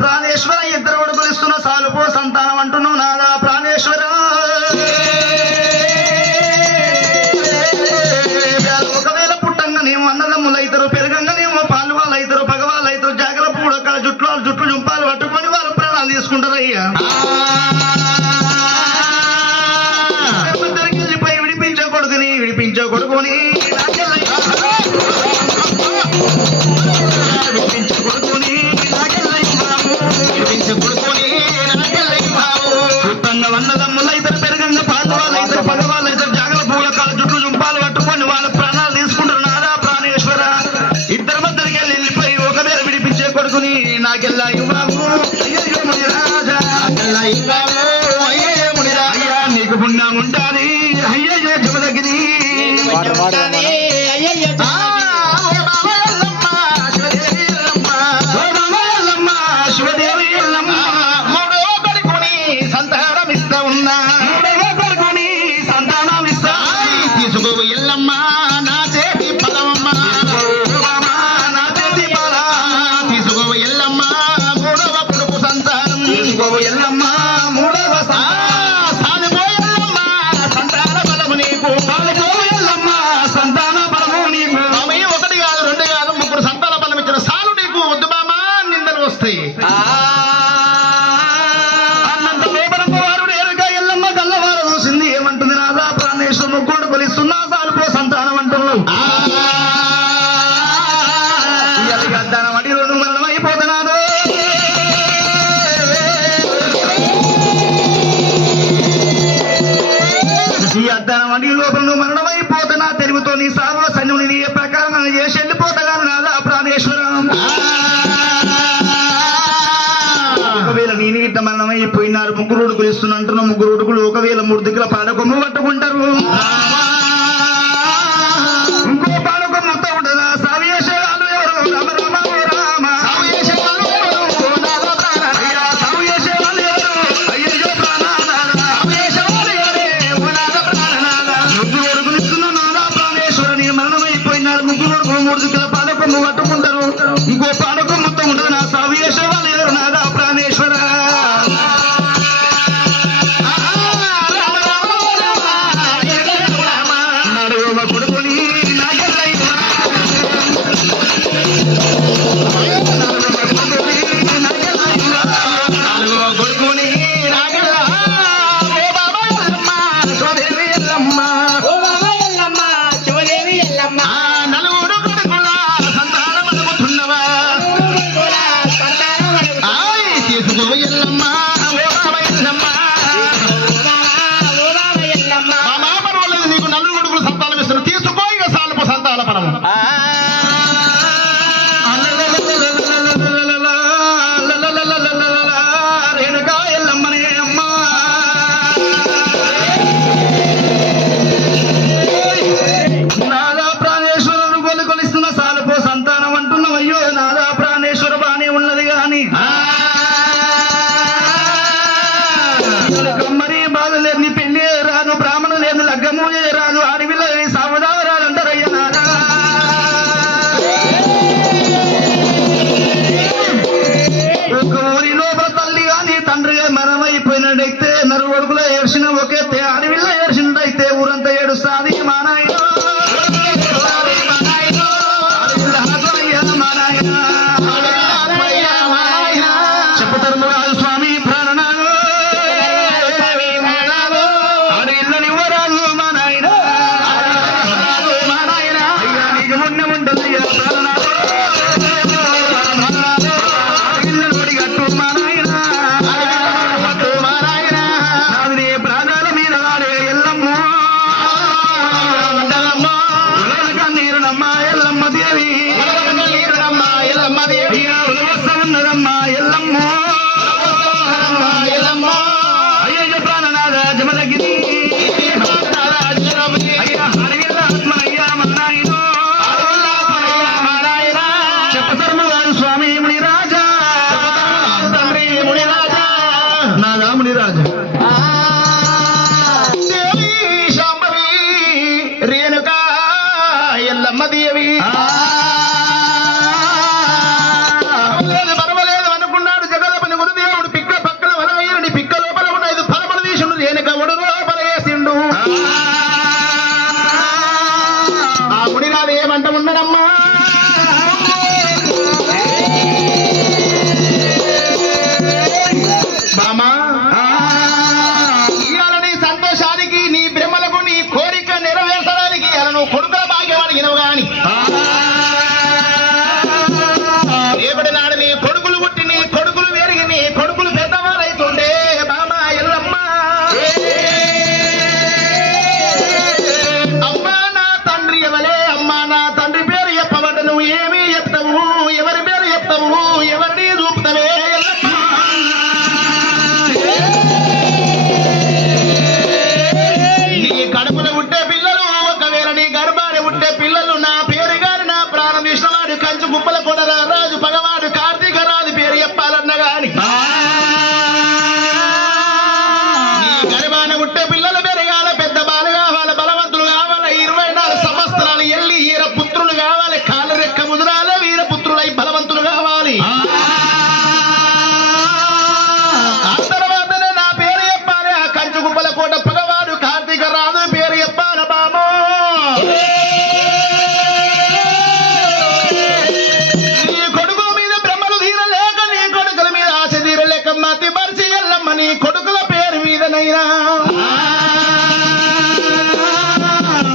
ప్రాణేశ్వర ఇద్దరు కొడుకులు ఇస్తున్న సాలుపు సంతానం అంటున్నావు నాదా ప్రాణేశ్వర. ఒకవేళ పుట్టంగా నేను అన్నదమ్ములు అవుతారు పెరగంగా నీవు పాలు వాళ్ళు అవుతారు పగవాళ్ళు అవుతారు జాగ్రత్త పూడక జుట్లు జుట్లు జుంపాలు పట్టుకొని వాళ్ళు ప్రాణాలు తీసుకుంటారు అయ్యా ముగ్గురు ఉడుకులు ఒకవేళ మూడు దిక్కుల పాడకొమ్ము పట్టుకుంటారు. वरकू वे எல்லம்மா எல்லம்மா தேவி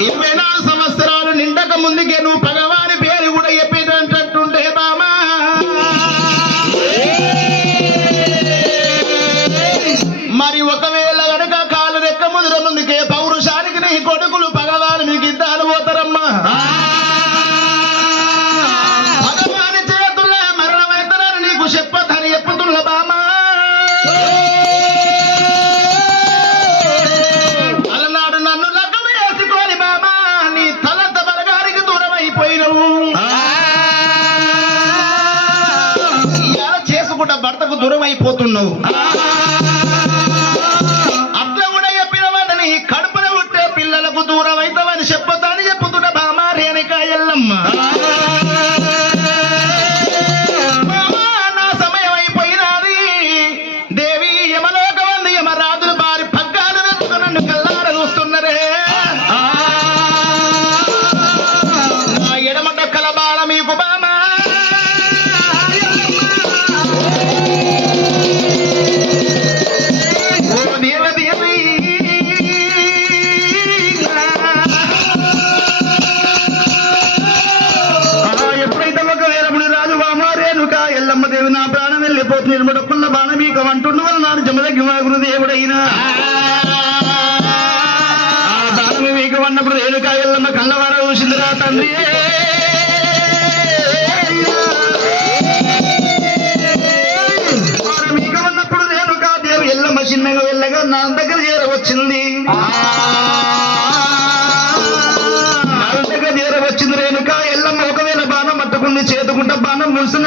ఇరవై నాలుగు సంవత్సరాలు నిండక ముందుకే నువ్వు లేకుండా భర్తకు దూరం అయిపోతున్నావు బాణ మీకు అంటున్న వల్ల నాడు జమదగ్గి గురుదేవుడైనా ఆ బాణమి మీక వన్నప్పుడు రేణుకాయల్లమ్మ కళ్ళవార చూసిందిరా తండ్రి. ఎల్లమ్మ చిన్నగా వెళ్ళగా నా దగ్గర చేరవచ్చింది. నా దగ్గర చేరవచ్చింది రేణుక ఎల్లమ్మ ఒకవేళ బాణం పట్టుకుంది చేతుకుంటా బాణం మురిసిన